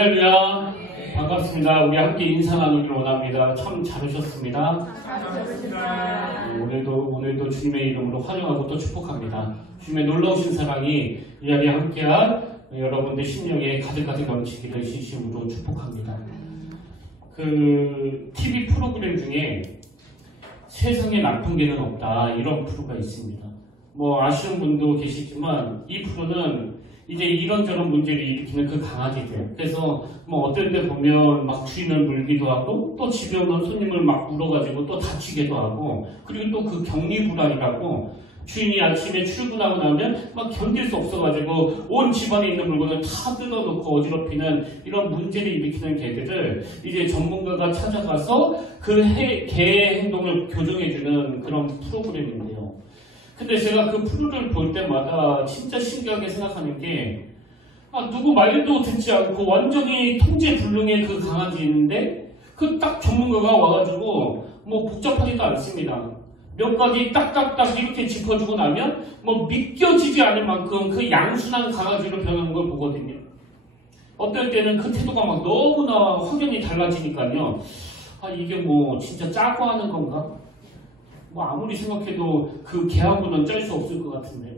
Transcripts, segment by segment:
할렐루야. 반갑습니다. 우리 함께 인사 나누기를 원합니다. 참 잘 오셨습니다. 오늘도 주님의 이름으로 환영하고 또 축복합니다. 주님의 놀라우신 사랑이 이 자리에 함께한 여러분들 심령에 가득가득 넘치기를 진심으로 축복합니다. TV 프로그램 중에 세상에 나쁜 개는 없다, 이런 프로가 있습니다. 아시는 분도 계시지만 이 프로는 이제 이런저런 문제를 일으키는 그 강아지들. 그래서 어떨 때 보면 막 주인을 물기도 하고, 또 집에 오는 손님을 막 물어가지고 또 다치기도 하고, 그리고 또 그 격리불안이라고 주인이 아침에 출근하고 나면 막 견딜 수 없어가지고 온 집안에 있는 물건을 다 뜯어놓고 어지럽히는 이런 문제를 일으키는 개들을 이제 전문가가 찾아가서 그 개의 행동을 교정해주는 그런 프로그램인데요. 근데 제가 그 프로를 볼 때마다 진짜 신기하게 생각하는 게, 누구 말도 듣지 않고 완전히 통제불능의 그 강아지인데 그 딱 전문가가 와가지고 복잡하지도 않습니다. 몇 가지 딱딱딱 이렇게 짚어주고 나면 믿겨지지 않을 만큼 그 양순한 강아지로 변하는 걸 보거든요. 어떨 때는 그 태도가 너무나 확연히 달라지니까요. 이게 진짜 짜고 하는 건가? 아무리 생각해도 그 개하고는 짤 수 없을 것 같은데.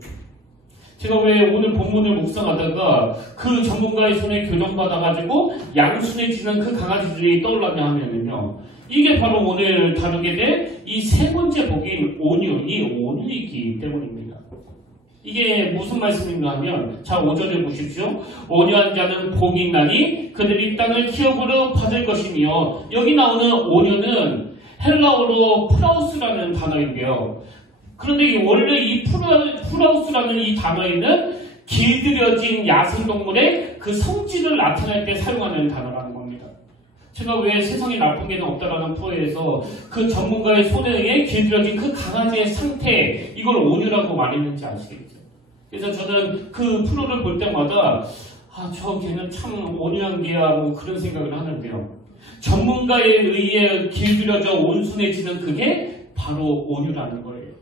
제가 왜 오늘 본문을 묵상하다가 그 전문가의 손에 교정받아가지고 양순해지는 그 강아지들이 떠올랐냐 하면은요. 이게 바로 오늘 다루게 될 이 세 번째 복인 온유, 이 온유이기 때문입니다. 이게 무슨 말씀인가 하면, 자, 5절을 보십시오. 온유한 자는 복이 있나니 그들이 땅을 기업으로 받을 것이며, 여기 나오는 온유는 헬라어로 프라우스라는 단어인데요. 그런데 원래 이 프라우스라는 이 단어에는 길들여진 야생동물의 그 성질을 나타낼 때 사용하는 단어라는 겁니다. 제가 왜 세상에 나쁜 개는 없다라는 프로에서 그 전문가의 손에 의해 길들여진 그 강아지의 상태, 이걸 온유라고 말했는지 아시겠죠? 그래서 저는 그 프로를 볼 때마다 저 개는 참 온유한 개야, 그런 생각을 하는데요. 전문가에 의해 길들여져 온순해지는 그게 바로 온유라는 거예요.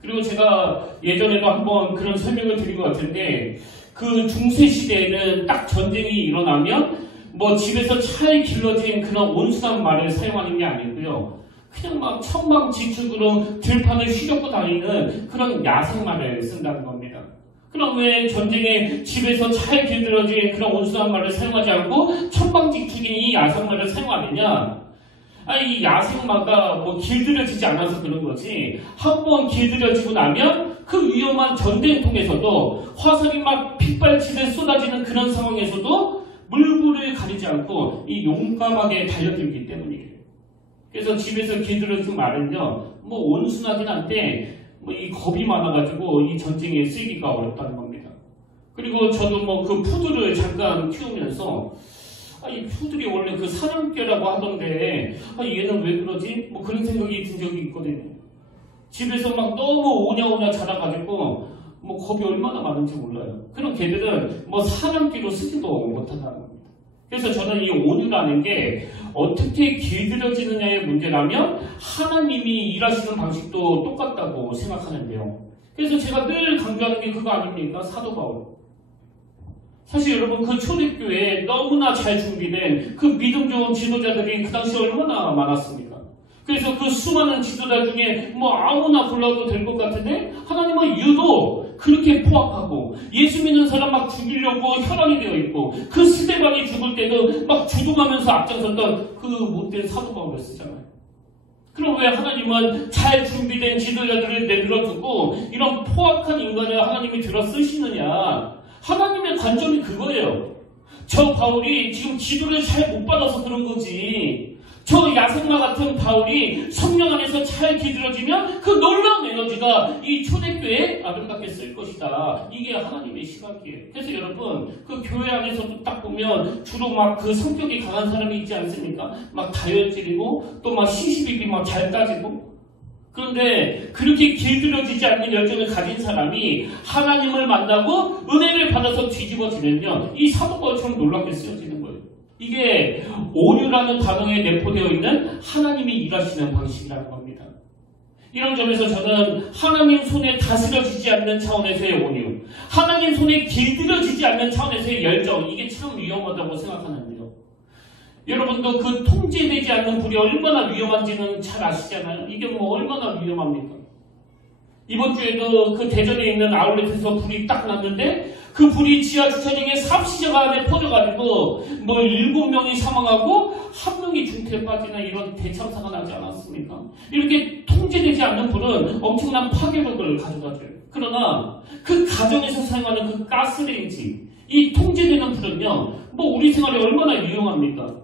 그리고 제가 예전에도 한번 그런 설명을 드린 것 같은데, 그 중세시대에는 딱 전쟁이 일어나면 집에서 잘 길러진 그런 온순한 말을 사용하는 게 아니고요. 그냥 천방지축으로 들판을 휘젓고 다니는 그런 야생말을 쓴다는 겁니다. 그럼 왜 전쟁에 집에서 잘 길들여진 그런 온순한 말을 사용하지 않고 천방지축인 이 야생말을 사용하느냐? 이 야생마가 길들여지지 않아서 그런 거지, 한번 길들여지고 나면 그 위험한 전쟁통에서도 화살이 핏발치듯 쏟아지는 그런 상황에서도 물불을 가리지 않고 이 용감하게 달려들기 때문이에요. 그래서 집에서 길들여진 말은요, 온순하긴 한데 이 겁이 많아가지고 이 전쟁에 쓰기가 어렵다는 겁니다. 그리고 저도 그 푸드를 잠깐 키우면서 이 푸들이 원래 그 사냥개라고 하던데 얘는 왜 그러지? 그런 생각이 든 적이 있거든요. 집에서 너무 오냐오냐 자라가지고 겁이 얼마나 많은지 몰라요. 그런 개들은 사냥개로 쓰지도 못한다는 겁니다. 그래서 저는 이 온유라는 게 어떻게 길들여지느냐의 문제라면 하나님이 일하시는 방식도 똑같다고 생각하는데요. 그래서 제가 늘 강조하는 게 그거 아닙니까? 사도 바울. 사실 여러분, 그 초대교회에 너무나 잘 준비된 그 믿음 좋은 지도자들이 그 당시 얼마나 많았습니까? 그래서 그 수많은 지도자 중에 아무나 골라도 될 것 같은데 하나님은 유독 그렇게 포악하고 예수 믿는 사람 죽이려고 혈안이 되어 있고, 그 스데반이 죽을 때도 주동하면서 앞장섰던 그 못된 사도 바울을 쓰잖아요. 그럼 왜 하나님은 잘 준비된 지도자들을 내버려두고 이런 포악한 인간을 하나님이 들어 쓰시느냐? 하나님의 관점이 그거예요. 저 바울이 지금 지도를 잘 못 받아서 그런 거지. 저 야생마 같은 바울이 성령 안에서 잘 길들여지면 그 놀라운 에너지가 이 초대교회에 아름답게 쓸 것이다. 이게 하나님의 시각이에요. 그래서 여러분, 그 교회 안에서도 딱 보면 주로 그 성격이 강한 사람이 있지 않습니까? 다혈질이고 또 시시비비 잘 따지고. 그런데 그렇게 길들여지지 않는 열정을 가진 사람이 하나님을 만나고 은혜를 받아서 뒤집어지면요, 이 사도 바울처럼 놀랍게 쓰여지는 거예요. 이게 온유라는 단어에 내포되어 있는 하나님이 일하시는 방식이라는 겁니다. 이런 점에서 저는 하나님 손에 다스려지지 않는 차원에서의 온유, 하나님 손에 길들여지지 않는 차원에서의 열정, 이게 참 위험하다고 생각하는데요. 여러분도 그 통제되지 않는 불이 얼마나 위험한지는 잘 아시잖아요. 이게 뭐 얼마나 위험합니까? 이번 주에도 그 대전에 있는 아울렛에서 불이 딱 났는데 그 불이 지하 주차장에 삽시장 안에 퍼져가지고 뭐 7명이 사망하고 1명이 중태에 빠지는 이런 대참사가 나지 않았습니까? 이렇게 통제되지 않는 불은 엄청난 파괴력을 가져가줘요. 그러나 그 가정에서 사용하는 그 가스레인지, 이 통제되는 불은요, 뭐 우리 생활에 얼마나 유용합니까?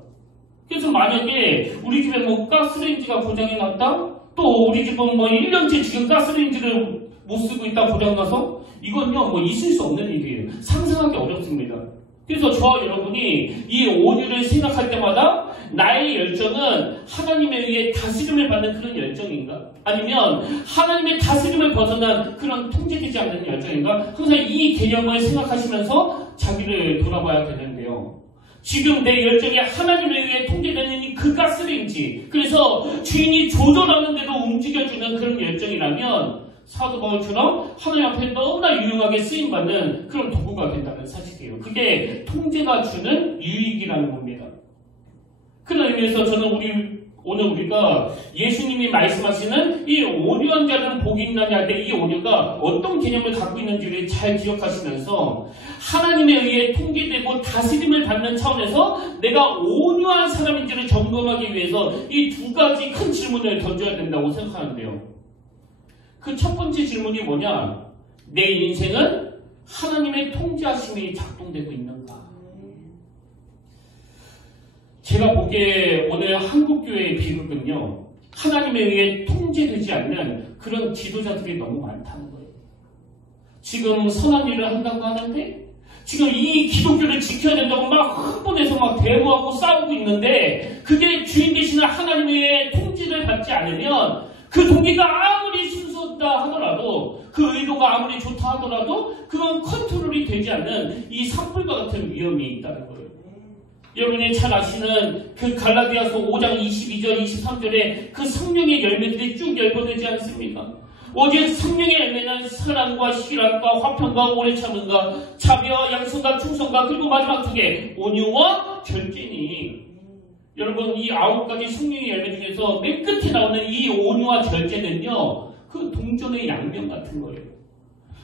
그래서 만약에 우리 집에 뭐 가스레인지가 고장이 났다? 또 우리 집은 뭐 1년째 지금 가스레인지를 못 쓰고 있다 고장나서 이건요 뭐 있을 수 없는 일이에요. 상상하기 어렵습니다. 그래서 저와 여러분이 이 온유를 생각할 때마다 나의 열정은 하나님에 의해 다스림을 받는 그런 열정인가? 아니면 하나님의 다스림을 벗어난 그런 통제되지 않는 열정인가? 항상 이 개념을 생각하시면서 자기를 돌아봐야 되는데요. 지금 내 열정이 하나님에 의해 통제되는 그 가스레인지, 그래서 주인이 조절하는 대로 움직여주는 그런 열정이라면 사도 바울처럼 하나님 앞에 너무나 유용하게 쓰임받는 그런 도구가 된다는 사실이에요. 그게 통제가 주는 유익이라는 겁니다. 그런 의미에서 저는 오늘 우리가 예수님이 말씀하시는 이 온유한 자는 복이 있나니 할 때 이 온유가 어떤 개념을 갖고 있는지를 잘 기억하시면서 하나님에 의해 통제되고 다스림을 받는 차원에서 내가 온유한 사람인지를 점검하기 위해서 이 두 가지 큰 질문을 던져야 된다고 생각하는데요. 그 첫 번째 질문이 뭐냐? 내 인생은 하나님의 통제하심이 작동되고 있는가? 제가 보기에 오늘 한국교회의 비극은요, 하나님에 의해 통제되지 않는 그런 지도자들이 너무 많다는 거예요. 지금 선한 일을 한다고 하는데, 지금 이 기독교를 지켜야 된다고 막 흥분해서 막 대모하고 싸우고 있는데, 그게 주인 되시는 하나님의 통제를 받지 않으면 그 동기가 아무리 순수하다 하더라도, 그 의도가 아무리 좋다 하더라도 그건 컨트롤이 되지 않는 이 산불과 같은 위험이 있다는 거예요. 여러분이 잘 아시는 그 갈라디아서 5장 22절 23절에 그 성령의 열매들이 쭉 열거되지 않습니까? 오직 성령의 열매는 사랑과 희락과 화평과 오래 참음과 자비와 양선과 충성과 그리고 마지막 두 개 온유와 절제니, 여러분 이 9가지 성령의 열매 중에서 맨 끝에 나오는 이 온유와 절제는요 그 동전의 양면 같은 거예요.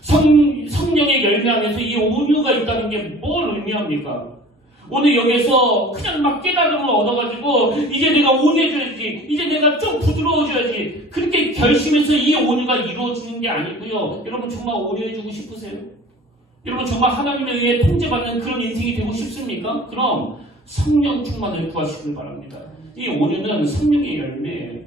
성령의 열매 안에서 이 온유가 있다는 게 뭘 의미합니까? 오늘 여기서 그냥 막 깨달음을 얻어가지고 이제 내가 온유해줘야지, 이제 내가 좀 부드러워져야지, 그렇게 결심해서 이 온유가 이루어지는 게 아니고요. 여러분 정말 온유해주고 싶으세요? 여러분 정말 하나님에 의해 통제받는 그런 인생이 되고 싶습니까? 그럼 성령 충만을 구하시길 바랍니다. 이 온유는 성령의 열매예요.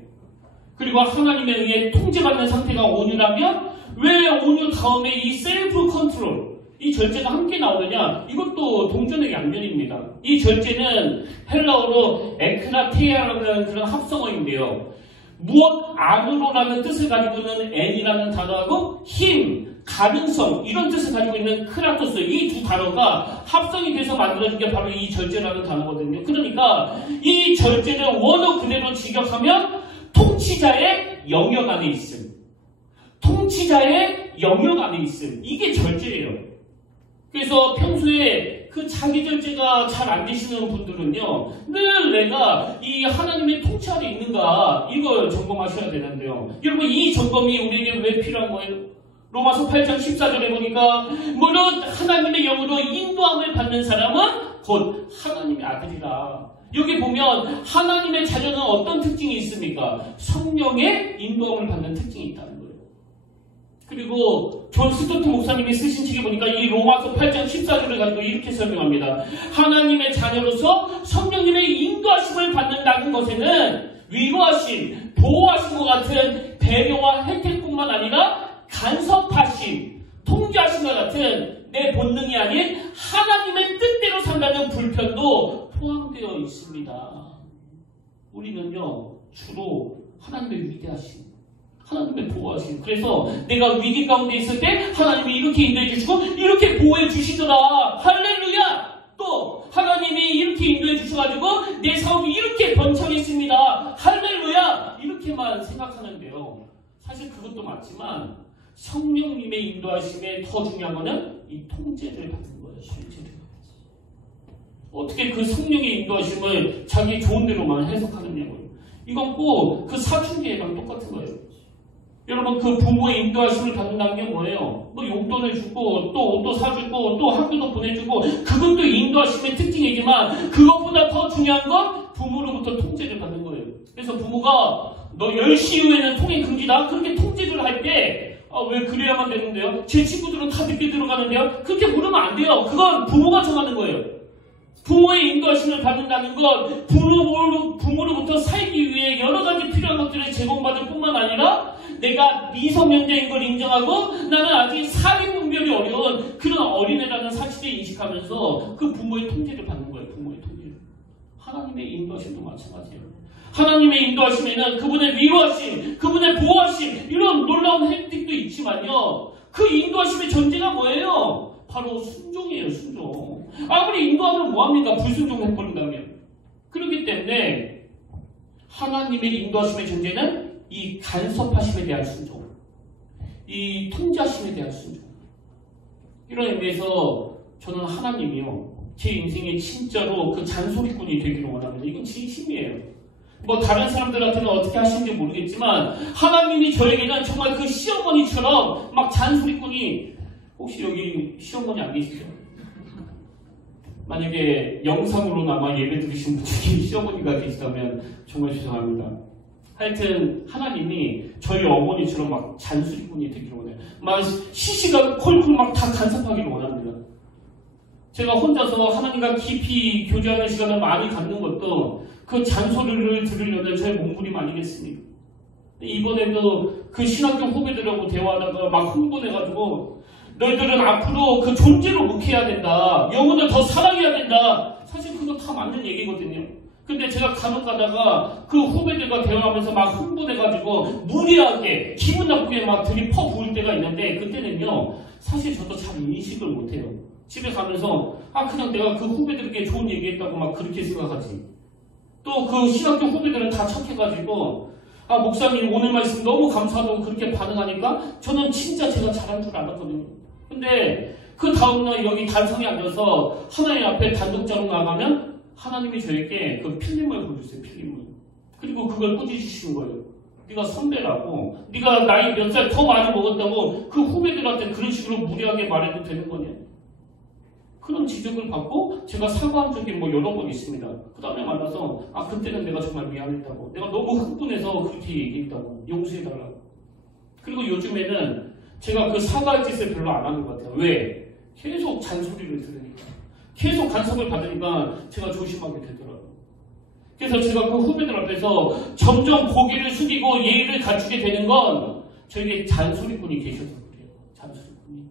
그리고 하나님에 의해 통제받는 상태가 온유라면 왜 온유 다음에 이 셀프 컨트롤, 이 절제가 함께 나오느냐? 이것도 동전의 양면입니다. 이 절제는 헬라어로 에크라테이아라는 그런 합성어인데요. 무엇 안으로라는 뜻을 가지고 있는 N이라는 단어하고 힘, 가능성 이런 뜻을 가지고 있는 크라토스, 이 두 단어가 합성이 돼서 만들어진 게 바로 이 절제라는 단어거든요. 그러니까 이 절제를 원어 그대로 직역하면 통치자의 영역 안에 있음, 통치자의 영역 안에 있음, 이게 절제예요. 그래서 평소에 그 자기 절제가 잘 안 되시는 분들은요, 늘 내가 이 하나님의 통치 아래 있는가 이걸 점검하셔야 되는데요. 여러분 이 점검이 우리에게 왜 필요한 거예요? 로마서 8장 14절에 보니까 물론 하나님의 영으로 인도함을 받는 사람은 곧 하나님의 아들이라. 여기 보면 하나님의 자녀는 어떤 특징이 있습니까? 성령의 인도함을 받는 특징이 있다는 거예요. 그리고 존 스토트 목사님이 쓰신 책에 보니까 이 로마서 8장 14절을 가지고 이렇게 설명합니다. 하나님의 자녀로서 성령님의 인도하심을 받는다는 것에는 위로하심, 보호하심과 같은 배려와 혜택뿐만 아니라 간섭하심, 통제하심과 같은 내 본능이 아닌 하나님의 뜻대로 산다는 불편도 포함되어 있습니다. 우리는요 주로 하나님의 위대하심, 하나님의 보호하심, 그래서 내가 위기 가운데 있을 때 하나님이 이렇게 인도해 주시고 이렇게 보호해 주시더라, 할렐루야. 또 하나님이 이렇게 인도해 주셔가지고 내 사업이 이렇게 번창했습니다, 할렐루야. 이렇게만 생각하는데요, 사실 사실 그것도 맞지만 성령님의 인도하심에 더 중요한 거는 이 통제를 받는 거예요. 실제로. 어떻게 그 성령의 인도하심을 자기 좋은 대로만 해석하느냐고요. 이건 꼭 그 사춘기랑 똑같은 거예요. 여러분 그 부모의 인도하심을 받는다는 게 뭐예요? 뭐 용돈을 주고 또 옷도 사주고 또 학교도 보내주고 그것도 인도하심의 특징이지만 그것보다 더 중요한 건 부모로부터 통제를 받는 거예요. 그래서 부모가 너 10시 이후에는 통행 금지다 그렇게 통제를 할 때 왜 그래야만 되는데요? 제 친구들은 다 늦게 들어가는데요? 그렇게 물으면 안 돼요. 그건 부모가 정하는 거예요. 부모의 인도하심을 받는다는 건 부모로부터 살기 위해 여러 가지 필요한 것들을 제공받을 뿐만 아니라 내가 미성년자인 걸 인정하고 나는 아직 사회분별이 어려운 그런 어린애라는 사실을 인식하면서 그 부모의 통제를 받는 거예요. 부모의 통제를. 하나님의 인도하심도 마찬가지예요. 하나님의 인도하심에는 그분의 위로하심, 그분의 보호하심 이런 놀라운 혜택도 있지만요. 그 인도하심의 전제가 뭐예요? 바로 순종이에요. 순종. 아무리 인도하면 뭐합니까? 불순종해버린다면. 그렇기 때문에 하나님의 인도하심의 전제는 이 간섭하심에 대한 순종, 이 통제하심에 대한 순종. 이런 의미에서 저는 하나님이요 제 인생에 진짜로 그 잔소리꾼이 되기를 원합니다. 이건 진심이에요. 뭐 다른 사람들한테는 어떻게 하시는지 모르겠지만 하나님이 저에게는 정말 그 시어머니처럼 막 잔소리꾼이. 혹시 여기 시어머니 안 계시죠? 만약에 영상으로나마 예배 드리신 분 중에 시어머니가 계시다면 정말 죄송합니다. 하여튼 하나님이 저희 어머니처럼 막 잔소리꾼이 되기를 원해요. 막 시시각 콜콜 막 다 간섭하기를 원합니다. 제가 혼자서 하나님과 깊이 교제하는 시간을 많이 갖는 것도 그 잔소리를 들으려는 저의 몸부림 아니겠습니까? 이번에도 그 신학교 후배들하고 대화하다가 막 흥분해가지고 너희들은 앞으로 그 존재로 묵혀야 된다. 영혼을 더 사랑해야 된다. 사실 그거 다 맞는 얘기거든요. 근데 제가 간혹 가다가 그 후배들과 대화하면서 막 흥분해가지고 무리하게 기분 나쁘게 막 들이퍼 부을 때가 있는데 그때는요 사실 저도 잘 인식을 못해요. 집에 가면서 그냥 내가 그 후배들에게 좋은 얘기했다고 막 그렇게 생각하지. 또 그 신학교 후배들은 다 착해가지고 목사님 오늘 말씀 너무 감사하다고 그렇게 반응하니까 저는 진짜 제가 잘한 줄 알았거든요. 근데 그 다음날 여기 단상에 앉아서 하나님 앞에 단독자로 나가면 하나님이 저에게 그 필름을 보여주세요. 필름을. 그리고 그걸 꽂아주시는 거예요. 네가 선배라고 네가 나이 몇 살 더 많이 먹었다고 그 후배들한테 그런 식으로 무리하게 말해도 되는 거냐. 그런 지적을 받고 제가 사과한 적이 뭐 여러 번 있습니다. 그 다음에 만나서 그때는 내가 정말 미안했다고 내가 너무 흥분해서 그렇게 얘기했다고 용서해달라고. 그리고 요즘에는 제가 그 사과할 짓을 별로 안 하는 것 같아요. 왜? 계속 잔소리를 들으니까 계속 간섭을 받으니까 제가 조심하게 되더라고요. 그래서 제가 그 후배들 앞에서 점점 고개를 숙이고 예의를 갖추게 되는 건 저에게 잔소리꾼이 계셔서 그래요. 잔소리꾼이.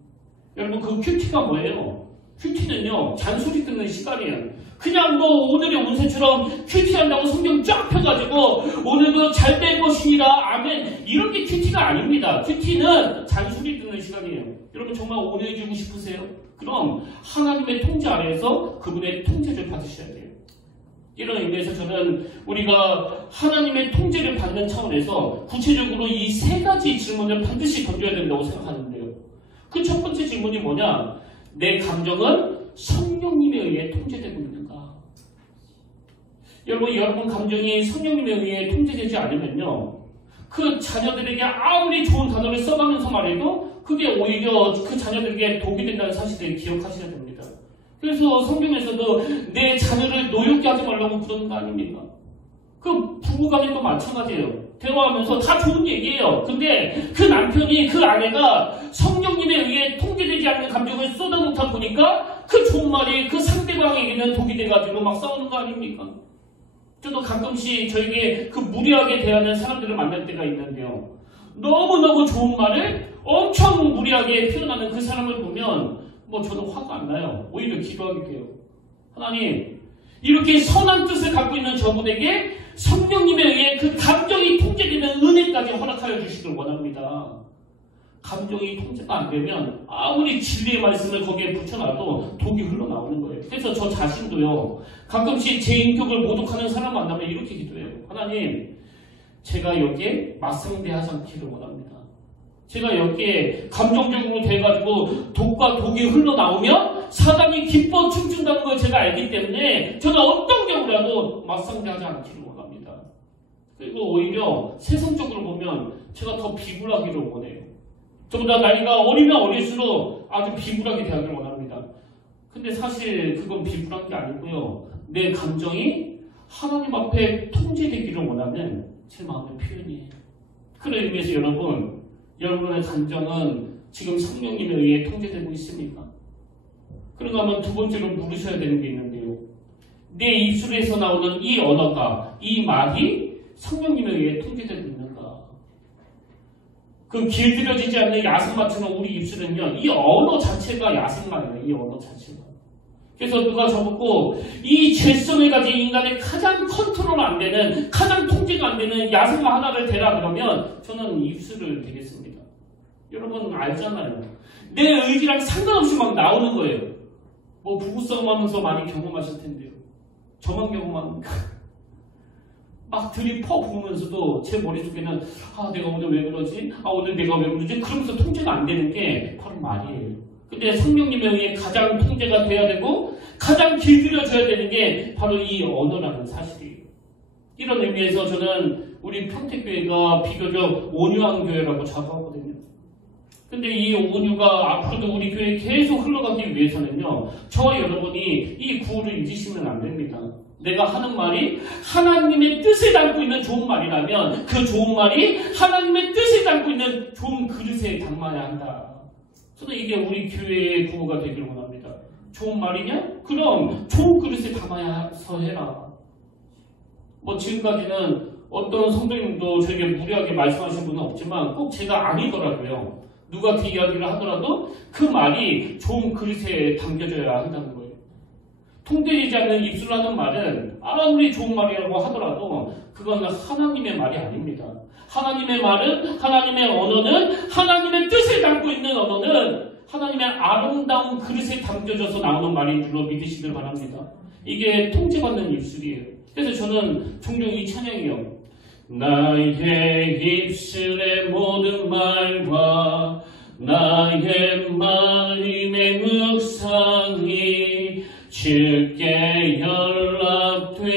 여러분 그 큐티가 뭐예요? 큐티는요 잔소리 듣는 시간이에요. 그냥 뭐 오늘의 운세처럼 큐티한다고 성경 쫙 펴가지고 오늘도 잘 될 것이니라 아멘 이런 게 큐티가 아닙니다. 큐티는 잔소리 듣는 시간이에요. 여러분 정말 오해해주고 싶으세요? 그럼 하나님의 통제 아래에서 그분의 통제를 받으셔야 돼요. 이런 의미에서 저는 우리가 하나님의 통제를 받는 차원에서 구체적으로 이 세 가지 질문을 반드시 던져야 된다고 생각하는데요. 그 첫 번째 질문이 뭐냐? 내 감정은 성령님에 의해 통제되고 있는가? 여러분 감정이 성령님에 의해 통제되지 않으면요 그 자녀들에게 아무리 좋은 단어를 써가면서 말해도 그게 오히려 그 자녀들에게 독이 된다는 사실을 기억하셔야 됩니다. 그래서 성경에서도 내 자녀를 노엽게 하지 말라고 그러는 거 아닙니까? 그 부부간에도 마찬가지예요. 대화하면서 다 좋은 얘기예요. 근데 그 남편이 그 아내가 성령님에 의해 통제되지 않는 감정을 쏟아놓다 보니까 그 좋은 말이 그 상대방에게는 독이 돼가지고 막 싸우는 거 아닙니까? 저도 가끔씩 저에게 그 무리하게 대하는 사람들을 만날 때가 있는데요. 너무너무 좋은 말을 엄청 무리하게 표현하는 그 사람을 보면 뭐 저는 화가 안 나요. 오히려 기도하게 돼요. 하나님 이렇게 선한 뜻을 갖고 있는 저분에게 성령님에 의해 그 감정이 통제되는 은혜까지 허락하여 주시길 원합니다. 감정이 통제가 안 되면 아무리 진리의 말씀을 거기에 붙여놔도 독이 흘러나오는 거예요. 그래서 저 자신도요 가끔씩 제 인격을 모독하는 사람 만나면 이렇게 기도해요. 하나님 제가 여기에 맞상대하지 않기를 원합니다. 제가 여기에 감정적으로 돼가지고 독과 독이 흘러나오면 사단이 기뻐 춤춘다는 걸 제가 알기 때문에 저는 어떤 경우라도 맞상대하지 않기를 원합니다. 그리고 오히려 세상적으로 보면 제가 더 비굴하기를 원해요. 저보다 나이가 어리면 어릴수록 아주 비굴하게 대하기를 원합니다. 근데 사실 그건 비굴한 게 아니고요. 내 감정이 하나님 앞에 통제되기를 원하는 제 마음의 표현이에요. 그런 의미에서 여러분의 감정은 지금 성령님에 의해 통제되고 있습니까? 그런가 하면 두 번째로 물으셔야 되는 게 있는데요. 내 입술에서 나오는 이 언어가, 이 말이 성령님에 의해 통제되고 있는가? 그 길들여지지 않는 야생마처럼 우리 입술은요, 이 언어 자체가 야생마예요. 이 언어 자체가. 그래서 누가 저보고 이 죄성을 가진 인간의 가장 컨트롤 안 되는, 가장 통제가 안 되는 야생마 하나를 대라 그러면 저는 입술을 대겠습니다. 여러분 알잖아요. 내 의지랑 상관없이 막 나오는 거예요. 뭐 부부싸움 하면서 많이 경험하실 텐데요. 저만 경험합니까? 막 들이퍼 부으면서도 제 머릿속에는 내가 오늘 왜 그러지? 오늘 내가 왜 그러지? 그러면서 통제가 안 되는 게 바로 말이에요. 근데 성령님에 의해 가장 통제가 돼야 되고 가장 길들여져야 되는 게 바로 이 언어라는 사실이에요. 이런 의미에서 저는 우리 평택교회가 비교적 온유한 교회라고 자부하거든요. 근데 이 온유가 앞으로도 우리 교회에 계속 흘러가기 위해서는요, 저와 여러분이 이 구호를 잊으시면 안 됩니다. 내가 하는 말이 하나님의 뜻을 담고 있는 좋은 말이라면 그 좋은 말이 하나님의 뜻을 담고 있는 좋은 그릇에 담아야 한다. 저는 이게 우리 교회의 구호가 되기를 원합니다. 좋은 말이냐? 그럼 좋은 그릇에 담아서 해라. 뭐 지금까지는 어떤 성도님도 저에게 무리하게 말씀하신 분은 없지만 꼭 제가 아니더라고요. 누가 그 이야기를 하더라도 그 말이 좋은 그릇에 담겨져야 한다는 거예요. 통제되지 않는 입술로 하는 말은 아무리 좋은 말이라고 하더라도 그건 하나님의 말이 아닙니다. 하나님의 말은, 하나님의 언어는, 하나님의 뜻을 담고 있는 언어는 하나님의 아름다운 그릇에 담겨져서 나오는 말인 줄로 믿으시길 바랍니다. 이게 통제받는 입술이에요. 그래서 저는 종종 이 찬양이요. 나의 입술의 모든 말과 나의 마음의 묵상이 주께 연락되기를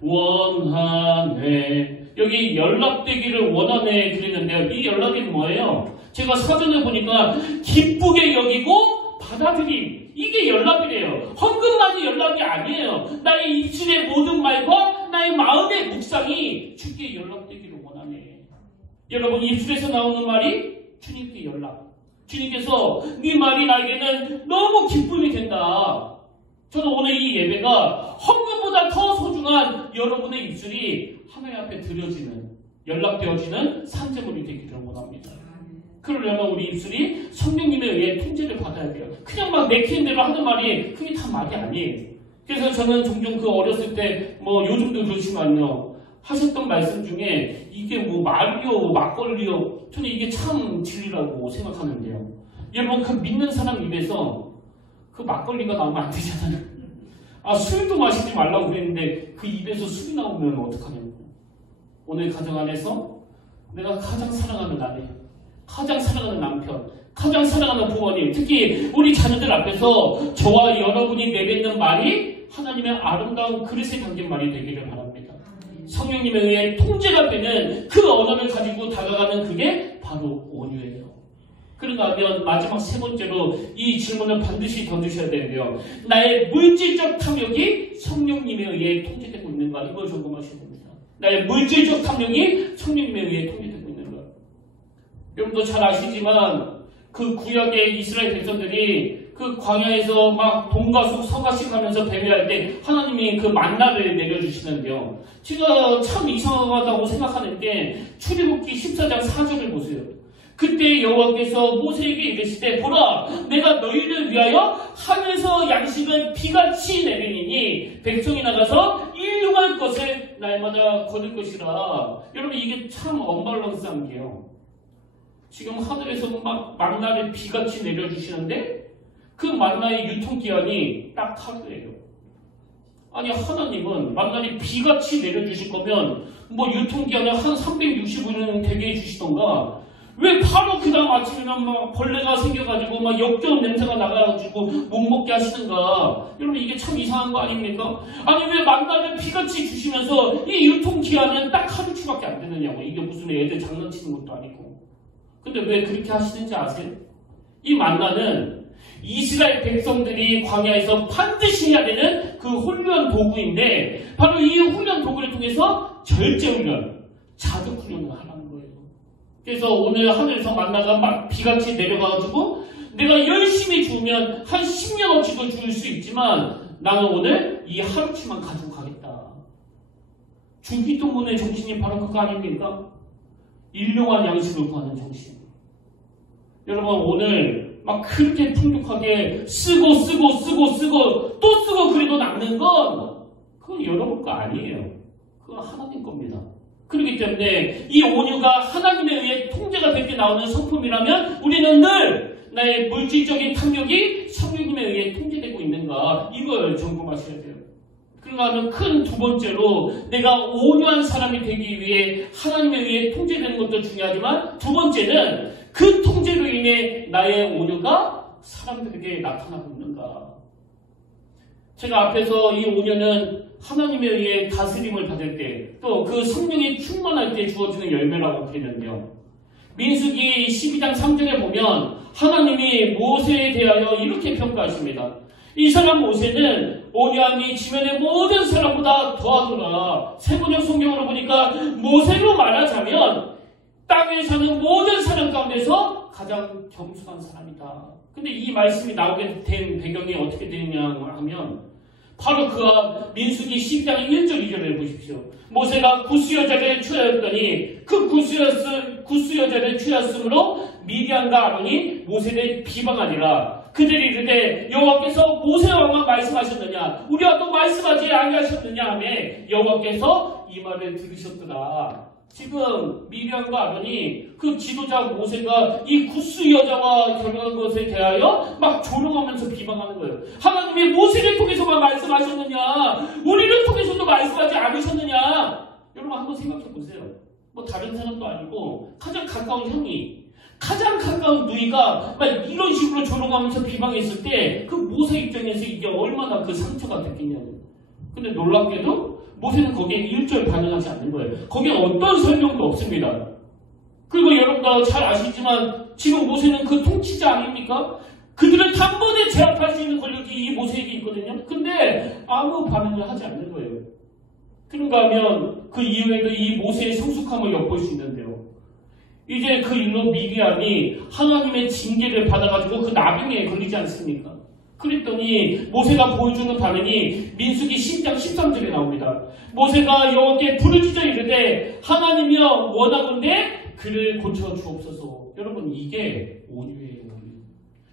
원하네. 여기 연락되기를 원하네 그랬는데요. 이 연락이 뭐예요? 제가 사전에 보니까 기쁘게 여기고 받아들임. 이게 연락이래요. 헌금만이 연락이 아니에요. 나의 입술의 모든 말과 나의 마음의 묵상이 주께 연락되기를 원하네. 여러분 입술에서 나오는 말이 주님께 연락. 주님께서 네 말이 나에게는 너무 기쁨이 된다. 저는 오늘 이 예배가 헌금보다 더 소중한 여러분의 입술이 하나님 앞에 드려지는, 연락되어지는 산재물이 되기를 원합니다. 그러려면 우리 입술이 성령님에 의해 통제를 받아야 돼요. 그냥 막 내키는 대로 하는 말이 그게 다 말이 아니에요. 그래서 저는 종종 그 어렸을 때 뭐 요즘도 그렇지만요. 하셨던 말씀 중에 이게 뭐 말이요 막걸리요 저는 이게 참 진리라고 생각하는데요. 여러분 그 믿는 사람 입에서 그 막걸리가 나오면 안 되잖아요. 술도 마시지 말라고 그랬는데 그 입에서 술이 나오면 어떡하냐고. 오늘 가정 안에서 내가 가장 사랑하는 아내, 가장 사랑하는 남편, 가장 사랑하는 부모님, 특히 우리 자녀들 앞에서 저와 여러분이 내뱉는 말이 하나님의 아름다운 그릇에 담긴 말이 되기를 바랍니다. 성령님에 의해 통제가 되는 그 언어를 가지고 다가가는 그게 바로 온유예요. 그런가 하면 마지막 세 번째로 이 질문을 반드시 던지셔야 되는데요. 나의 물질적 탐욕이 성령님에 의해 통제되고 있는가? 이걸 점검하셔야 됩니다. 나의 물질적 탐욕이 성령님에 의해 통제되고 있는가? 여러분도 잘 아시지만 그 구약의 이스라엘 백성들이 그 광야에서 막 돈과 쑥 서가씩 하면서 배회할 때 하나님이 그 만나를 내려주시는데요. 제가 참 이상하다고 생각하는 게 출애굽기 14장 4절을 보세요. 그때 여호와께서 모세에게 이르시되 보라 내가 너희를 위하여 하늘에서 양식을 비같이 내리니 백성이 나가서 일용할 것을 날마다 거둘 것이라. 여러분 이게 참 언밸런스한 게요. 지금 하늘에서 막 만나를 비같이 내려주시는데 그 만나의 유통기한이 딱 하루예요. 아니 하나님은 만날에 비같이 내려주실 거면 뭐 유통기한을 한 365년 되게 해주시던가 왜 바로 그 다음 아침에는 막 벌레가 생겨가지고 막 역겨운 냄새가 나가가지고 못 먹게 하시는가. 여러분 이게 참 이상한 거 아닙니까? 아니 왜 만나면 비같이 주시면서 이 유통기한은 딱 하루치밖에 안 되느냐고. 이게 무슨 애들 장난치는 것도 아니고. 근데 왜 그렇게 하시는지 아세요? 이 만나는 이스라엘 백성들이 광야에서 반드시 해야 되는 그 훈련 도구인데 바로 이 훈련 도구를 통해서 절제훈련, 자극훈련을 하라는 거예요. 그래서 오늘 하늘에서 만나가 막 비같이 내려가가지고 내가 열심히 주면 한 10년어치도 줄 수 있지만 나는 오늘 이 하루치만 가지고 가겠다. 주기도문의 정신이 바로 그거 아닙니까? 일용할 양식을 구하는 정신. 여러분 오늘 막 그렇게 풍족하게 쓰고 또 쓰고 그래도 남는 건 그건 여러분 거 아니에요. 그건 하나님 겁니다. 그렇기 때문에 이 온유가 하나님에 의해 통제가 될 때 나오는 성품이라면 우리는 늘 나의 물질적인 탐욕이 성령님에 의해 통제되고 있는가 이걸 점검하셔야 돼요. 그러니까 하면 큰 두 번째로 내가 온유한 사람이 되기 위해 하나님에 의해 통제되는 것도 중요하지만 두 번째는 그 통제로 인해 나의 온유가 사람들에게 나타나고 있는가. 제가 앞에서 이 온유는 하나님에 의해 다스림을 받을 때 또 그 성령이 충만할 때 주어지는 열매라고 했는데요. 민수기 12장 3절에 보면 하나님이 모세에 대하여 이렇게 평가하십니다. 이 사람 모세는 온유함이 지면의 모든 사람보다 더하더라. 세번역 성경으로 보니까 모세로 말하자면 땅에 사는 모든 사람 가운데서 가장 겸손한 사람이다. 근데 이 말씀이 나오게 된 배경이 어떻게 되느냐 하면 바로 그와 민수기 12장 1절 2절을 보십시오. 모세가 구스 여자를 취하였더니 그 구스 여자를 취하였으므로 미디안과 아론이 모세를 비방하니라. 그들이 이르되 여호와께서 모세와만 말씀하셨느냐 우리와 또 말씀하지 아니하셨느냐 하며 여호와께서 이 말을 들으셨더라. 지금 미디안과 아론이 그 지도자 모세가 이 구스 여자와 결혼한 것에 대하여 막 조롱하면서 비방하는 거예요. 하나님이 모세를 통해서만 말씀하셨느냐 우리를 통해서도 말씀하지 않으셨느냐. 여러분 한번 생각해 보세요. 뭐 다른 사람도 아니고 가장 가까운 형이 가장 가까운 누이가 막 이런 식으로 조롱하면서 비방했을 때 그 모세 입장에서 이게 얼마나 그 상처가 됐겠냐고요. 근데 놀랍게도 모세는 거기에 일절 반응하지 않는 거예요. 거기에 어떤 설명도 없습니다. 그리고 여러분도 잘 아시지만 지금 모세는 그 통치자 아닙니까? 그들을 단번에 제압할 수 있는 권력이 이 모세에게 있거든요. 근데 아무 반응을 하지 않는 거예요. 그런가 하면 그 이후에도 이 모세의 성숙함을 엿볼 수 있는데요. 이제 그 일로 미디안이 하나님의 징계를 받아가지고 그 나병에 걸리지 않습니까? 그랬더니 모세가 보여주는 반응이 민수기 10장 13절에 나옵니다. 모세가 여호와께 부르짖어 이르되 하나님이여 원하건대 그를 고쳐 주옵소서. 여러분 이게 온유예요.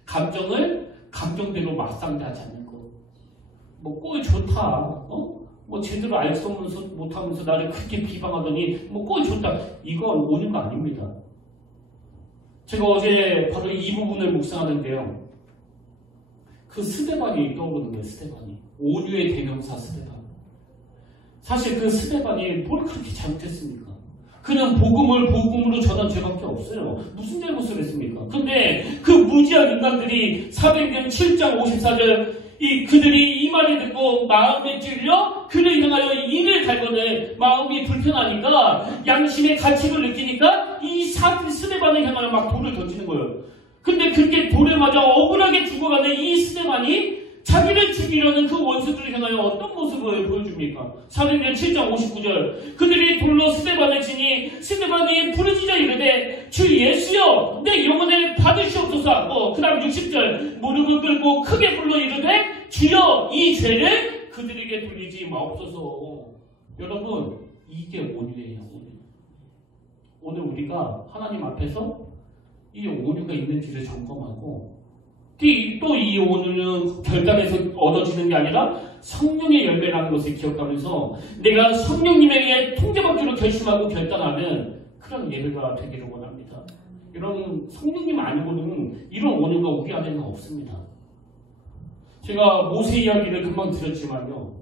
감정을 감정대로 맞상대하지 않는 것. 뭐 꼴 좋다. 뭐 제대로 알 수 없면서 못하면서 나를 크게 비방하더니 뭐 꼴 좋다. 이건 온유가 아닙니다. 제가 어제 바로 이 부분을 묵상하는데요. 그 스데반이 떠오르는 거예요. 스데반이. 온유의 대명사 스데반. 사실 그 스데반이 뭘 그렇게 잘못했습니까? 그는 복음을 복음으로 전한 죄밖에 없어요. 무슨 잘못을 했습니까? 근데 그 무지한 인간들이 사도행전 7장 54절 그들이 이 말을 듣고 마음에 찔려 그를 향하여 이를 갈거늘 마음이 불편하니까 양심의 가책을 느끼니까 이 스데반을 향하여 막 돌을 던지는 거예요. 근데 그렇게 돌에 맞아 억울하게 죽어가는 이 스데반이 자기를 죽이려는 그 원수들을 향하여 어떤 모습을 보여줍니까? 사도행전 7장 59절 그들이 돌로 스데반을 치니 스데반이 부르짖어 이르되 주 예수여 내 영혼을 받으시옵소서. 그 다음 60절 무릎을 꿇고 크게 불러 이르되 주여 이 죄를 그들에게 돌리지 마옵소서. 여러분 이게 온유예요. 오늘 우리가 하나님 앞에서 이 온유가 있는지를 점검하고 또 이 온유는 결단에서 얻어지는 게 아니라 성령의 열매라는 것을 기억하면서 내가 성령님에 의해 통제받기로 결심하고 결단하는 그런 예배가 되기를 원합니다. 여러분 성령님 아니고는 이런 온유가 우리 안에는 없습니다. 제가 모세 이야기를 금방 드렸지만요.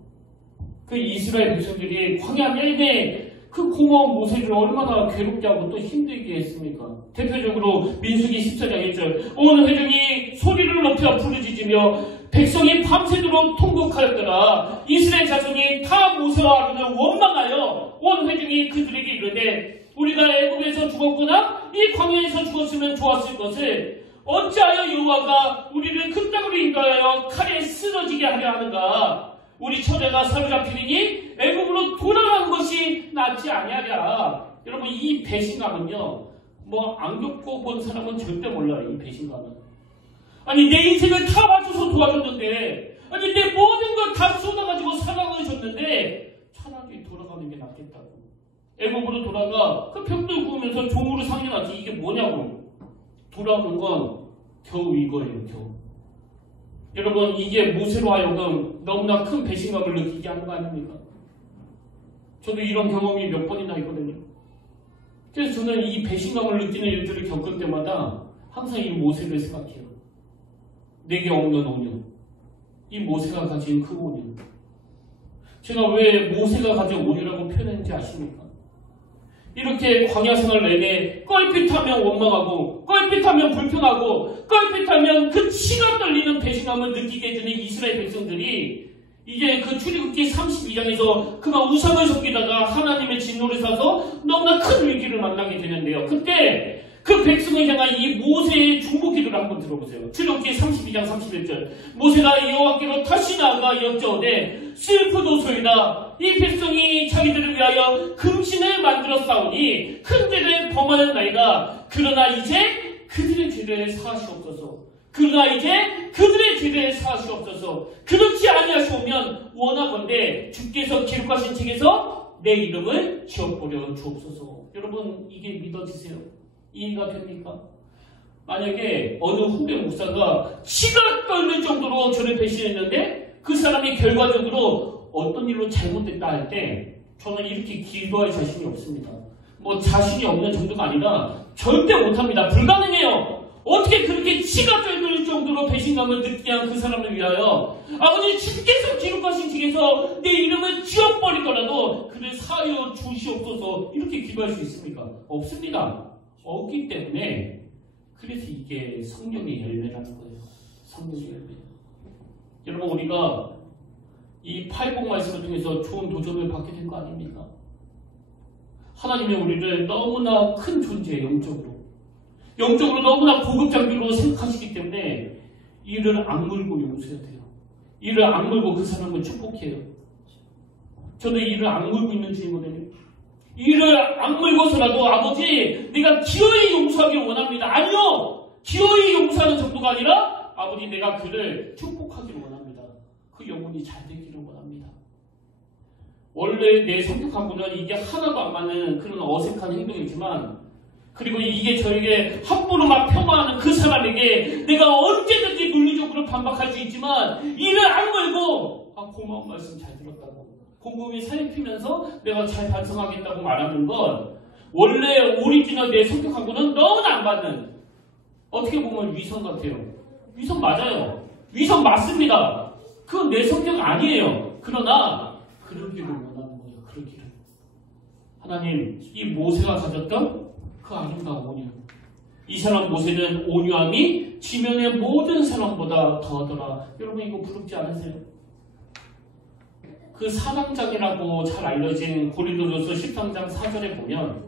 그 이스라엘 백성들이 광야 내내 그 고마운 모세를 얼마나 괴롭게 하고 또 힘들게 했습니까? 대표적으로 민수기 14장 1절 온 회중이 소리를 높여 부르짖으며 백성이 밤새도록 통곡하였더라. 이스라엘 자손이 다 모세와 아론을 원망하여 온 회중이 그들에게 이르되 우리가 애굽에서 죽었거나 이 광야에서 죽었으면 좋았을 것을 어찌하여 여호와가 우리를 그 땅으로 인도하여 칼에 쓰러지게 하려 하는가? 우리 처자가 사로잡히니 애굽으로 돌아가는 것이 낫지 아니하랴. 여러분 이 배신감은요, 뭐 안 겪고 본 사람은 절대 몰라요. 이 배신감은. 아니 내 인생을 다 맞춰서 도와줬는데, 아니 내 모든 걸 다 쏟아가지고 사랑을 줬는데 차라리 돌아가는 게 낫겠다고. 애굽으로 돌아가 그 벽돌 구우면서 종으로 상여하지. 이게 뭐냐고. 돌아오는 건 겨우 이거예요. 겨우. 여러분 이게 모세로 하여금 너무나 큰 배신감을 느끼게 하는 거 아닙니까? 저도 이런 경험이 몇 번이나 있거든요. 그래서 저는 이 배신감을 느끼는 일들을 겪을 때마다 항상 이 모세를 생각해요. 내게 없는 온유. 이 모세가 가진 그 온유. 제가 왜 모세가 가진 온유라고 표현했는지 아십니까? 이렇게 광야 생활 내내 껄핏하면 원망하고 껄핏하면 불평하고 껄핏하면 그 치가 떨리는 배신감을 느끼게 되는 이스라엘 백성들이 이제 그 출애굽기 32장에서 그만 우상을 섬기다가 하나님의 진노를 사서 너무나 큰 위기를 만나게 되는데요. 그때 그 백성을 향한 이 모세의 중보 기도를 한번 들어보세요. 출애굽기 32장 31절 모세가 여호와께로 다시 나아가 여쭤오되 슬프도소이다. 이 백성이 자기들을 위하여 금신을 만들어 싸우니 큰 죄를 범하였나이다. 그러나 이제 그들의 죄를 사하시옵소서. 그렇지 아니하시오면 원하건대 주께서 기록하신 책에서 내 이름을 지워버려 주옵소서. 여러분 이게 믿어지세요? 이해가 됩니까? 만약에 어느 후배 목사가 치가 떨릴 정도로 저를 배신했는데 그 사람이 결과적으로 어떤 일로 잘못됐다 할 때 저는 이렇게 기도할 자신이 없습니다. 뭐 자신이 없는 정도가 아니라 절대 못합니다. 불가능해요. 어떻게 그렇게 치가 떨릴 정도로 배신감을 느끼게 한 그 사람을 위하여 아버지 주께서 기록하신 책에서 내 이름을 지워버리더라도 그를 사하여 주시옵소서 이렇게 기도할 수 있습니까? 없습니다. 없기 때문에 그래서 이게 성령의 열매라는 거예요. 성령의 열매. 여러분 우리가 이 팔복 말씀을 통해서 좋은 도전을 받게 된 거 아닙니까? 하나님이 우리를 너무나 큰 존재, 영적으로 너무나 고급 장비로 생각하시기 때문에 이를 악물고 용서해야 돼요. 이를 악물고 그 사람을 축복해요. 저도 이를 악물고 있는 중이거든요. 이를 악물고서라도 아버지 내가 기어이 용서하길 원합니다. 아니요! 기어이 용서하는 정도가 아니라 아버지 내가 그를 축복하기를 원합니다. 그 영혼이 잘 되기를 원합니다. 원래 내 성격하고는 이게 하나도 안 맞는 그런 어색한 행동이지만 그리고 이게 저에게 함부로 막 폄하하는 그 사람에게 내가 언제든지 물리적으로 반박할 수 있지만 이를 악물고 고마운 말씀 잘 들었다고 곰곰이 살피면서 내가 잘 반성하겠다고 말하는 건 원래 오리지널 내 성격하고는 너무나 안 맞는 어떻게 보면 위선 같아요. 위선 맞아요. 위선 맞습니다. 그건 내 성격 아니에요. 그러나 그러기를 원하는 거예요. 그러기를. 하나님 이 모세가 가졌던 그 아름다운 온유. 이 사람 모세는 온유함이 지면의 모든 사람보다 더하더라. 여러분 이거 부럽지 않으세요? 그 사랑장이라고 잘 알려진 고린도전서 13장 4절에 보면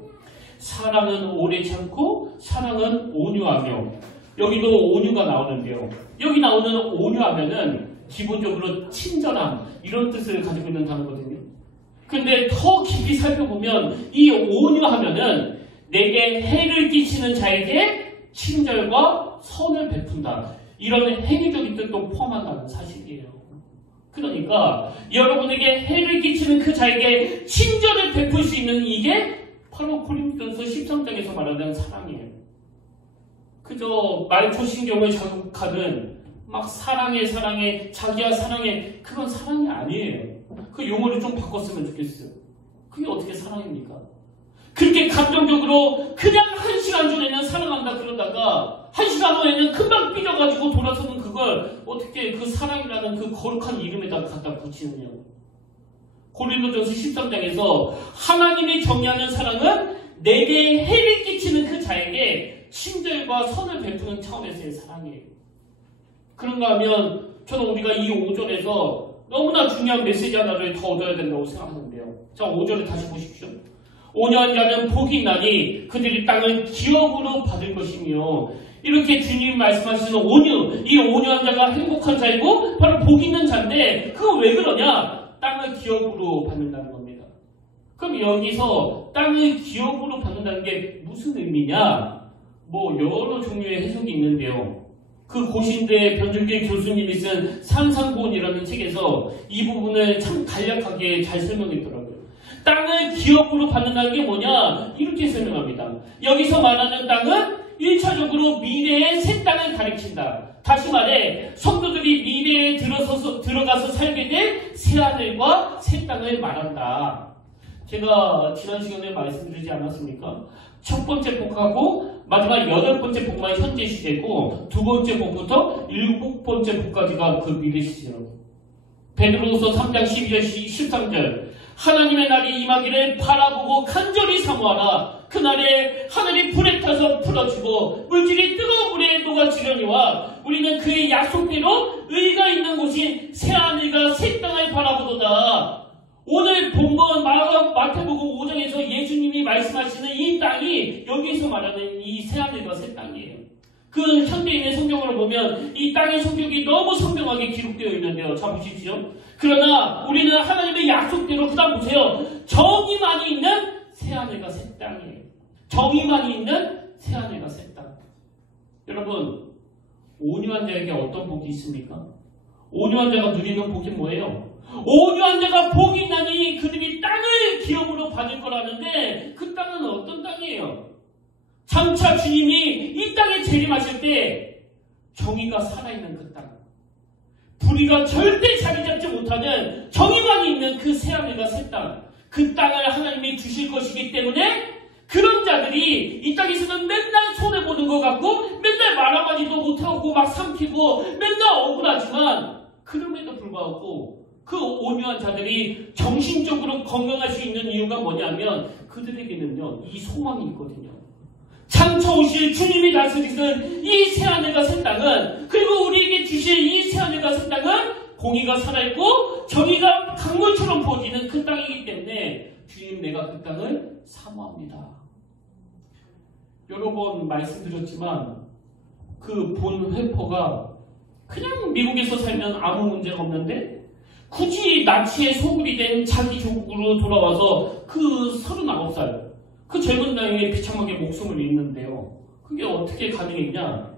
사랑은 오래 참고 사랑은 온유하며 여기도 온유가 나오는데요. 여기 나오는 온유하면은 기본적으로 친절함 이런 뜻을 가지고 있는 단어거든요. 근데 더 깊이 살펴보면 이 온유하면은 내게 해를 끼치는 자에게 친절과 선을 베푼다. 이런 행위적인 뜻도 포함한다는 사실이에요. 그러니까 여러분에게 해를 끼치는 그 자에게 친절을 베풀 수 있는 이게 바로 고린도전서 13장에서 말하는 사랑이에요. 그저 말초신경을 자극하는 막 사랑해 자기야 사랑해 그건 사랑이 아니에요. 그 용어를 좀 바꿨으면 좋겠어요. 그게 어떻게 사랑입니까? 그렇게 감정적으로 그냥 1시간 전에는 사랑한다 그러다가 1시간 후에는 금방 삐져가지고 돌아서는 그걸 어떻게 그 사랑이라는 그 거룩한 이름에다 갖다 붙이느냐. 고린도전서 13장에서 하나님이 정의하는 사랑은 내게 해를 끼치는 그 자에게 친절과 선을 베푸는 차원에서의 사랑이에요. 그런가 하면 저는 우리가 이 5절에서 너무나 중요한 메시지 하나를 더 얻어야 된다고 생각하는데요. 자, 5절을 다시 보십시오. 온유한 자는 복이 있나니 그들이 땅을 기업으로 받을 것이며, 이렇게 주님이 말씀하시는 온유, 이 온유한 자가 행복한 자이고 바로 복 있는 자인데, 그거 왜 그러냐? 땅을 기업으로 받는다는 겁니다. 그럼 여기서 땅을 기업으로 받는다는 게 무슨 의미냐? 뭐 여러 종류의 해석이 있는데요. 그 고신대 변준길 교수님이 쓴 산상본이라는 책에서 이 부분을 참 간략하게 잘 설명했더라고요. 땅을 기업으로 받는다는 게 뭐냐? 이렇게 설명합니다. 여기서 말하는 땅은 1차적으로 미래의 새 땅을 가리킨다. 다시 말해 성도들이 미래에 들어가서 살게 될 새하늘과 새 땅을 말한다. 제가 지난 시간에 말씀드리지 않았습니까? 첫 번째 복하고 마지막 8번째 복만 현재 시제고, 두 번째 복부터 7번째 복까지가 그 미래 시제라고. 베드로후서 3장 12절 13절 하나님의 날이 임하기를 바라보고 간절히 사모하라. 그날에 하늘이 불에 타서 풀어지고 물질이 뜨거운 물에 녹아지려니와 우리는 그의 약속대로 의가 있는 곳인 새하늘과 새 땅을 바라보도다. 오늘 본문 마태복음 5장에서 예수님이 말씀하시는 이 땅이 여기서 말하는 이 새하늘과 새 땅이에요. 그 현대인의 성경으로 보면 이 땅의 성격이 너무 선명하게 기록되어 있는데요. 자, 보십시오. 그러나 우리는 하나님의 약속대로, 그 다음 보세요. 정의만이 있는 새하늘과 새 땅이에요. 정의만이 있는 새하늘과 새 땅. 여러분, 온유한 자에게 어떤 복이 있습니까? 온유한 자가 누리는 복이 뭐예요? 온유한 자가 복이 있나니 그들이 땅을 기업으로 받을 거라는데, 그 땅은 어떤 땅이에요? 장차 주님이 이 땅에 재림하실 때 정의가 살아있는 그 땅, 불의가 절대 자리 잡지 못하는 정의만이 있는 그 새하늘과 새 땅, 그 땅을 하나님이 주실 것이기 때문에 그런 자들이 이 땅에서는 맨날 손해보는 것 같고 맨날 말 한마디도 못하고 막 삼키고 맨날 억울하지만, 그럼에도 불구하고 그 온유한 자들이 정신적으로 건강할 수 있는 이유가 뭐냐면 그들에게는요, 이 소망이 있거든요. 장차 오실 주님이 다스리는 이 새하늘과 새 땅은, 그리고 우리에게 주실 이 새하늘과 새 땅은 공의가 살아있고 정의가 강물처럼 부어지는 그 땅이기 때문에 주님, 내가 그 땅을 사모합니다. 여러 번 말씀드렸지만 그 본 회퍼가 그냥 미국에서 살면 아무 문제가 없는데 굳이 나치의 소굴이 된 자기 조국으로 돌아와서 그 39살 그 젊은 나이에 비참하게 목숨을 잃는데요. 그게 어떻게 가능했냐?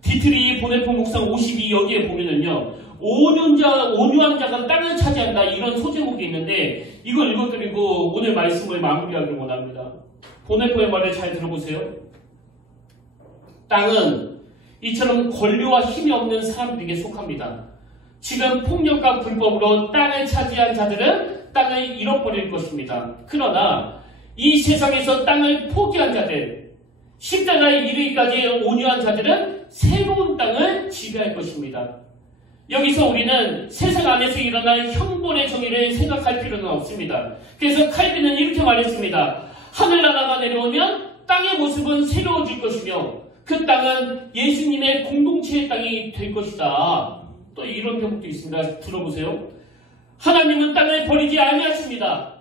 디트리 보네포 목상 52 여기에 보면은요, 온유한 자가 땅을 차지한다, 이런 소제목이 있는데 이걸 읽어드리고 오늘 말씀을 마무리하길 원합니다. 보네포의 말을 잘 들어보세요. 땅은 이처럼 권리와 힘이 없는 사람들에게 속합니다. 지금 폭력과 불법으로 땅을 차지한 자들은 땅을 잃어버릴 것입니다. 그러나 이 세상에서 땅을 포기한 자들, 십자가에 이르기까지 온유한 자들은 새로운 땅을 지배할 것입니다. 여기서 우리는 세상 안에서 일어날 형벌의 정의를 생각할 필요는 없습니다. 그래서 칼빈은 이렇게 말했습니다. 하늘나라가 내려오면 땅의 모습은 새로워질 것이며 그 땅은 예수님의 공동체의 땅이 될 것이다. 또 이런 대목도 있습니다. 들어보세요. 하나님은 땅을 버리지 아니하십니다.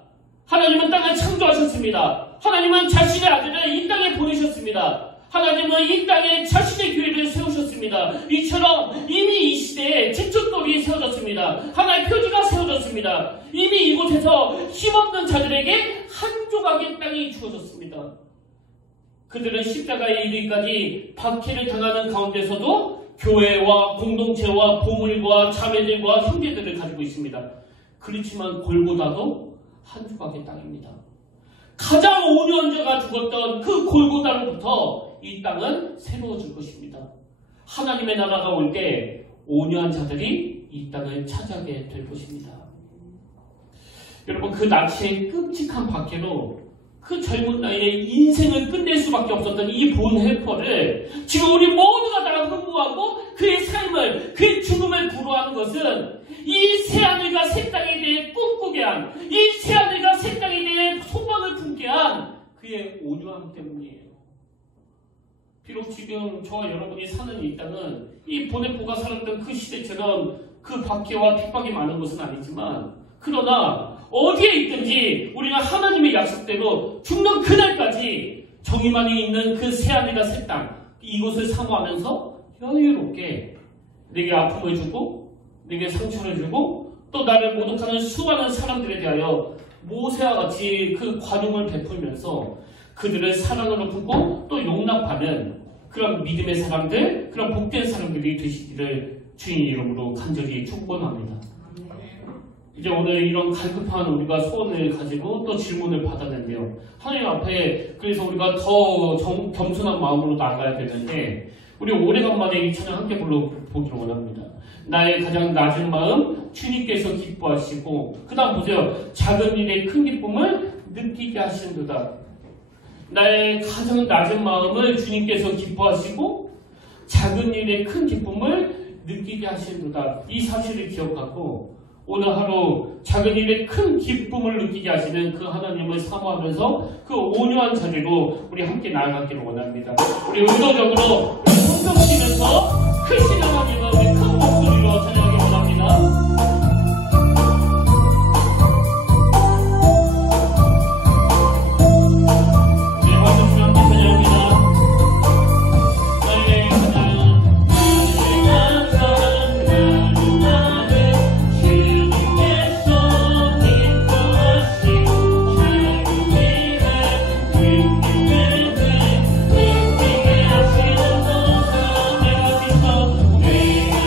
하나님은 땅을 창조하셨습니다. 하나님은 자신의 아들을 이 땅에 보내셨습니다. 하나님은 이 땅에 자신의 교회를 세우셨습니다. 이처럼 이미 이 시대에 제천돌이 세워졌습니다. 하나의 표지가 세워졌습니다. 이미 이곳에서 힘없는 자들에게 한 조각의 땅이 주어졌습니다. 그들은 십자가에 이르기까지 박해를 당하는 가운데서도 교회와 공동체와 보물과 자매들과 형제들을 가지고 있습니다. 그렇지만 골고다도 한 조각의 땅입니다. 가장 온유한 자가 죽었던 그 골고다로부터 이 땅은 새로워질 것입니다. 하나님의 나라가 올 때 온유한 자들이 이 땅을 차지하게 될 것입니다. 여러분, 그 나치의 끔찍한 박해로 그 젊은 나이에 인생을 끝낼 수밖에 없었던 이 본해퍼를 지금 우리 모두가 다 흠모하고 그의 삶을, 그의 죽음을 부러워하는 것은 이 새하늘과 새 땅에 대해 꿈꾸게 한, 이 새하늘과 새 땅에 대해 소망을 품게 한 그의 온유함 때문이에요. 비록 지금 저와 여러분이 사는 이 땅은 이 본해퍼가 살았던 그 시대처럼 그 박해와 핍박이 많은 것은 아니지만, 그러나 어디에 있든지 우리가 하나님의 약속대로 죽는 그날까지 정의만이 있는 그 새하늘과 새 땅, 이곳을 사모하면서 여유롭게 내게 아픔을 주고 내게 상처를 주고 또 나를 모독하는 수많은 사람들에 대하여 모세와 같이 그 관용을 베풀면서 그들을 사랑으로 품고 또 용납하는 그런 믿음의 사람들, 그런 복된 사람들이 되시기를 주님 이름으로 간절히 축원합니다. 이제 오늘 이런 갈급한 우리가 소원을 가지고 또 질문을 받았는데요. 하나님 앞에 그래서 우리가 더 겸손한 마음으로 나아가야 되는데, 우리 오래간만에 이 찬양 함께 불러보기를 원합니다. 나의 가장 낮은 마음 주님께서 기뻐하시고, 그 다음 보세요. 작은 일의 큰 기쁨을 느끼게 하시는도다. 나의 가장 낮은 마음을 주님께서 기뻐하시고 작은 일의 큰 기쁨을 느끼게 하시는도다. 이 사실을 기억하고 오늘 하루 작은 일에 큰 기쁨을 느끼게 하시는 그 하나님을 사모하면서 그 온유한 자리로 우리 함께 나아가기를 원합니다. 우리 의도적으로 손뼉 치면서 크신 하나님을 우리 큰 목소리로 찬양하기 원합니다. We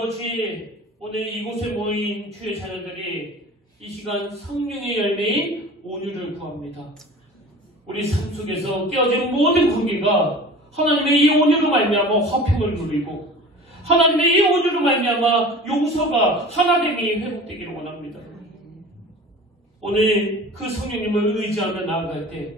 아버지, 오늘 이곳에 모인 주의 자녀들이 이 시간 성령의 열매인 온유를 구합니다. 우리 삶 속에서 깨어진 모든 관계가 하나님의 이 온유로 말미암아 화평을 누리고 하나님의 이 온유로 말미암아 용서가 하나됨이 회복되기를 원합니다. 오늘 그 성령님을 의지하며 나아갈 때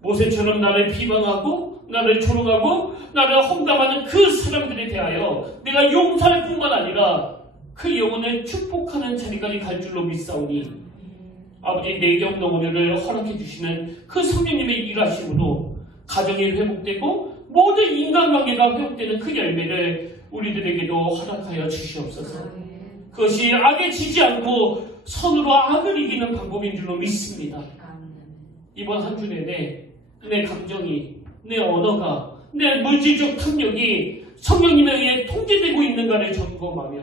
모세처럼 나를 비방하고 나를 조롱하고 나를 험담하는 그 사람들에 대하여 내가 용서할 뿐만 아니라 그 영혼을 축복하는 자리까지 갈 줄로 믿사오니 아버지 내게 없는 온유를 허락해 주시는 그 성령님의 일하심으로 가정이 회복되고 모든 인간관계가 회복되는 그 열매를 우리들에게도 허락하여 주시옵소서. 그것이 악에 지지 않고 선으로 악을 이기는 방법인 줄로 믿습니다. 이번 한 주 내내 내 감정이, 내 언어가, 내 물질적 탐욕이 성령님에 의해 통제되고 있는가를 점검하며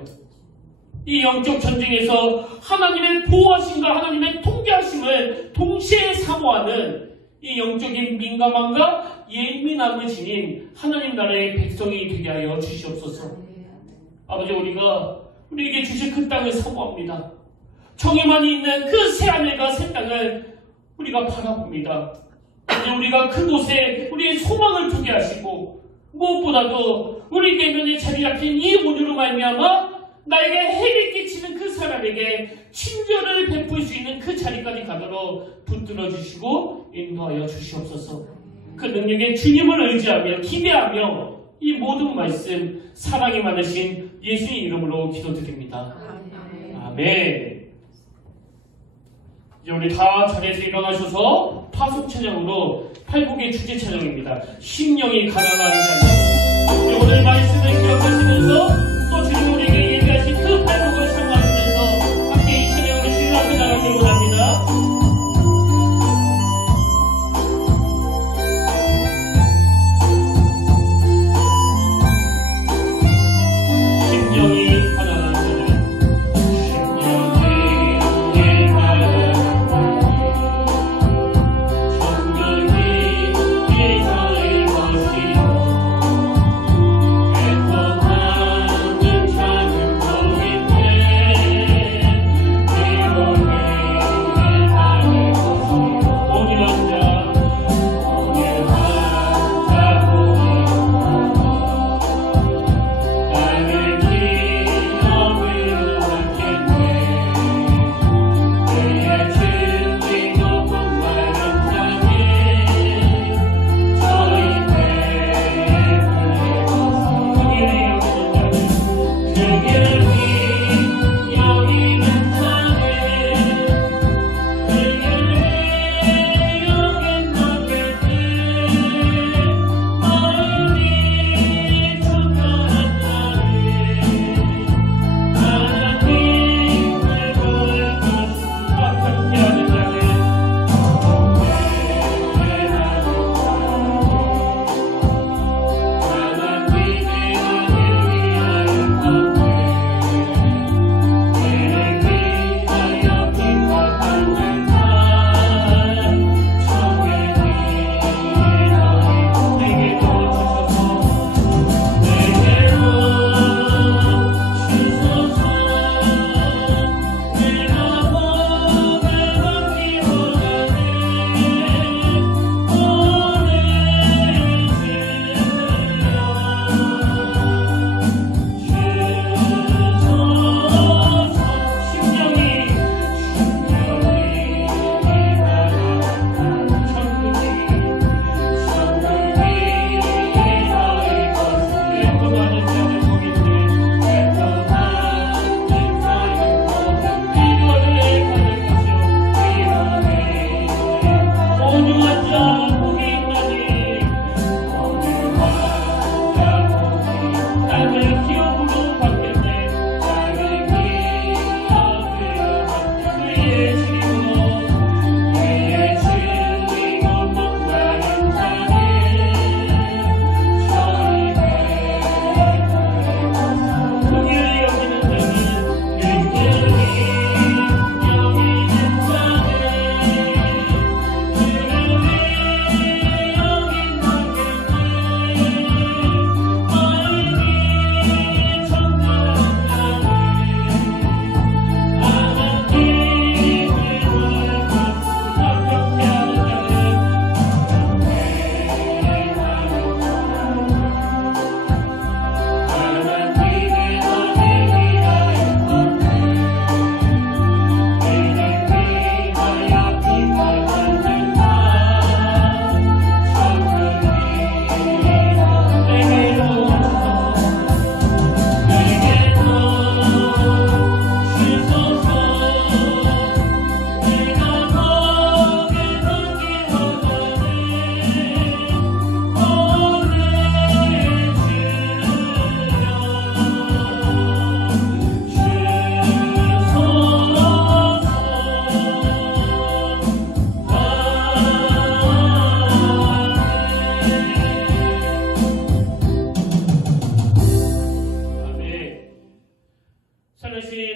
이 영적 전쟁에서 하나님의 보호하심과 하나님의 통제하심을 동시에 사모하는 이 영적인 민감함과 예민함을 지닌 하나님 나라의 백성이 되게 하여 주시옵소서. 아버지, 우리에게 주신 그 땅을 사모합니다. 정의만이 있는 그 새하늘과 새 땅을 우리가 바라봅니다. 우리가 그곳에 우리의 소망을 두게 하시고 무엇보다도 우리에게 눈에 자리 잡힌 이 온유로 말미암아 나에게 해를 끼치는 그 사람에게 친절을 베풀 수 있는 그 자리까지 가도록 붙들어 주시고 인도하여 주시옵소서. 그 능력에 주님을 의지하며 기대하며 이 모든 말씀 사랑이 많으신 예수의 이름으로 기도드립니다. 아멘. 이제 우리 다 자리에서 일어나셔서 파송 찬양으로 팔복의 주제 찬양입니다. 심령이 가난한 자녀. 오늘 말씀을 기억하시면서 또 주님 우리에게 얘기하신 그 팔복을 사모하시면서 함께 이 찬양으로 주님 앞에 나가기를 원합니다. 내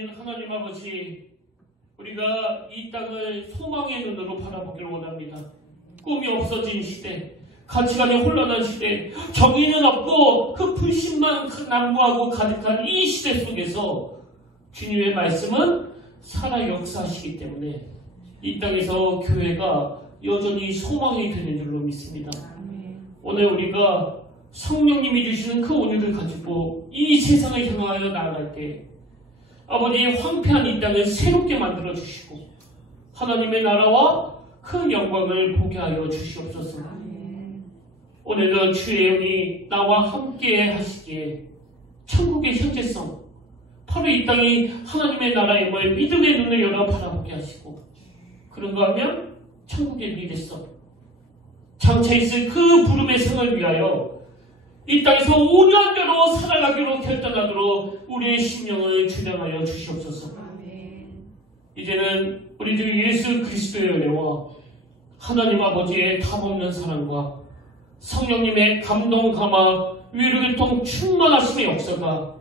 살아계신 하나님 아버지, 우리가 이 땅을 소망의 눈으로 바라보기를 원합니다. 꿈이 없어진 시대, 가치관이 혼란한 시대, 정의는 없고 그 불신만 난무하고 가득한 이 시대 속에서 주님의 말씀은 살아 역사하시기 때문에 이 땅에서 교회가 여전히 소망이 되는 줄로 믿습니다. 오늘 우리가 성령님이 주시는 그 온유를 가지고 이 세상을 향하여 나아갈 때 아버지의 황폐한 이 땅을 새롭게 만들어 주시고 하나님의 나라와 큰 영광을 보게 하여 주시옵소서. 오늘은 주의 영이 나와 함께 하시기에 천국의 현재성, 바로 이 땅이 하나님의 나라의 믿음의 눈을 열어 바라보게 하시고, 그런가 하면 천국의 미래성, 장차 있을 그 부름의 상을 위하여 이 땅에서 온전대로 살아가기로 결단하도록 우리의 심령을 주장하여 주시옵소서. 이제는 우리 주 예수 그리스도의 은혜와 하나님 아버지의 답없는 사랑과 성령님의 감동 감화 위로교통 충만하심의 역사가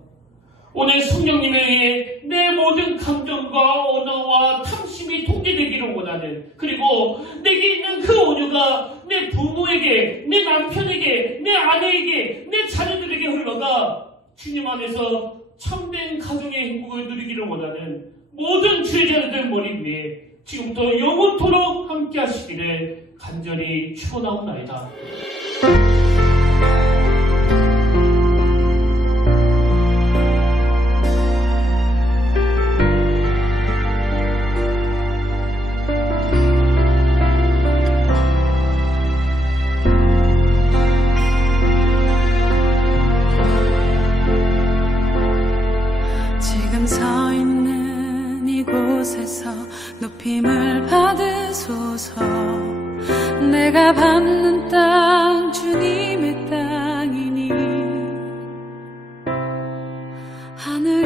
오늘 성령님에 의해 내 모든 감정과 언어와 탐심이 통제되기를 원하는, 그리고 내게 있는 그 온유가 내 부모에게, 내 남편에게, 내 아내에게, 내 자녀들에게 흘러가 주님 안에서 참된 가정의 행복을 누리기를 원하는 모든 주의 자녀들 머리 위에 지금부터 영원토록 함께 하시기를 간절히 축원하옵나이다. 지금 서 있는 이곳에서 높임을 받으소서. 내가 밟는 땅 주님의 땅이니 하늘